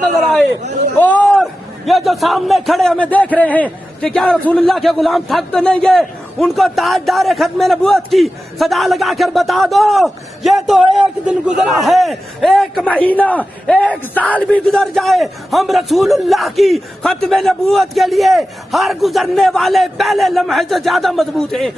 नजर आए। और ये जो सामने खड़े हमें देख रहे हैं कि क्या रसूलुल्लाह के गुलाम थक तो नहीं गए? उनको ताजदार खत्म नबूवत की सदा लगाकर बता दो, ये तो एक दिन गुजरा है, एक महीना, एक साल भी गुजर जाए, हम रसूलुल्लाह की खत्म नबूवत के लिए हर गुजरने वाले पहले लम्हे से ज्यादा मजबूत है।